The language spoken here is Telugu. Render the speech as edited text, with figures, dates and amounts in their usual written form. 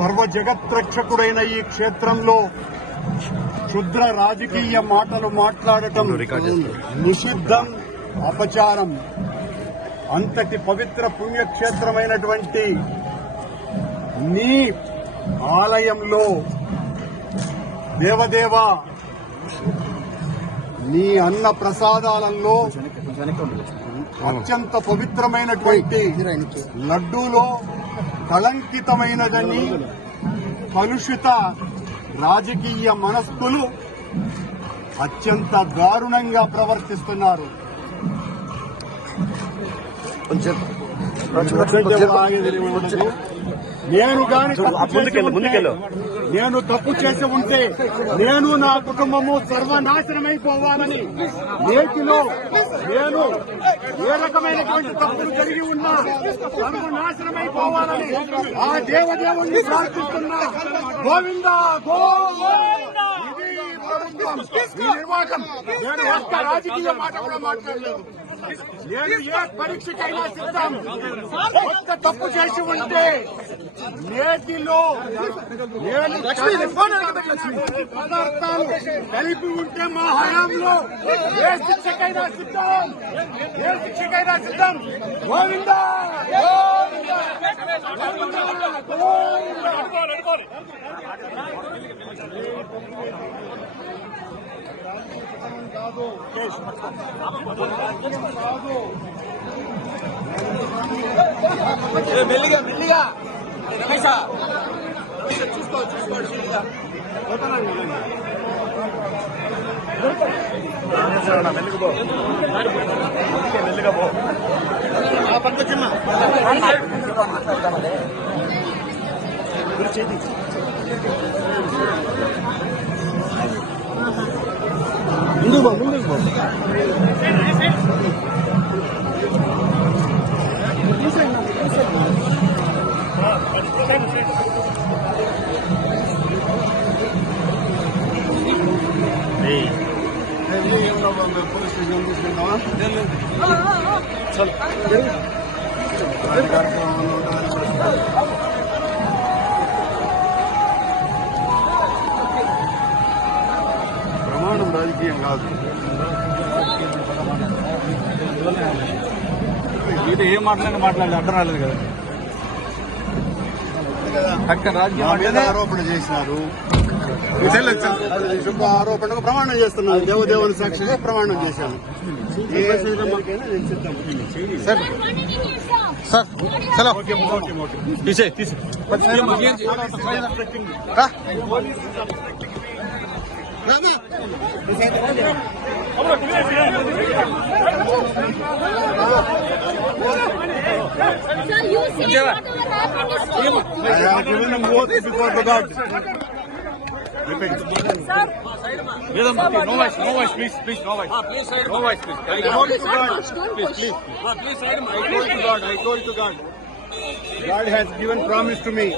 సర్వ జగత్రక్షకుడైన ఈ క్షేత్రంలో క్షుద్ర రాజకీయ మాటలు మాట్లాడటం నిషిద్ధం, అపచారం. అంతటి పవిత్ర పుణ్యక్షేత్రమైనటువంటి నీ ఆలయంలో దేవదేవ నీ అన్న ప్రసాదాలలో అత్యంత పవిత్రమైనటువంటి లడ్డూలో కళంకితమైనదని కలుషిత రాజకీయ మనస్కులు అత్యంత దారుణంగా ప్రవర్తిస్తున్నారు. నేను గాని నేను తప్పు చేసి ఉంటే నేను నా కుటుంబము సర్వనాశనమైపోవాలని, నేటిలో నేను ఏ రకమైనటువంటి తప్పులు జరిగి ఉన్నా సర్వనాశనమైపోవాలని ఆ దేవదేవుణ్ణి ప్రార్థిస్తున్నా. గోవిందా గోవిందా. ఇది ప్రభుత్వం, ఈ నిర్వాహకం. నేను ఒక్క రాజకీయ మాట కూడా మాట్లాడలేదు. నేను ఏ పరీక్షకైనా సిద్ధం. ఒక్క తప్పు చేసి ఉంటే నేటిలో నేను పదార్థాలు కలిపి ఉంటే మా హయాంలో ఏ శిక్షకైనా సిద్ధం, ఏ శిక్షకైనా సిద్ధం. గోవిందా మెల్లిగా మెల్లిగా రమేష్ చూసుకోవచ్చు మెల్లిగా పో పట్టుకొచ్చమ్మా. ముందుకు పో, ముందుకు పో. పోలీస్ స్టేషన్ తీసుకెళ్తావా? ప్రమాణం రాజకీయం కాదు. ఇది ఏం మాట్లాడలేదు అర్థం రాలేదు కదా. అక్కడ రాజకీయ ఆరోపణ చేసినారు, శుభ ఆరోపణకు ప్రమాణం చేస్తున్నాను. దేవదేవుని సాక్షిగా ప్రమాణం చేశాను. సార్ సార్ చలో తీసే No voice, please, no voice. No voice, please. I told to God, please. I told to God. God has given promise to me.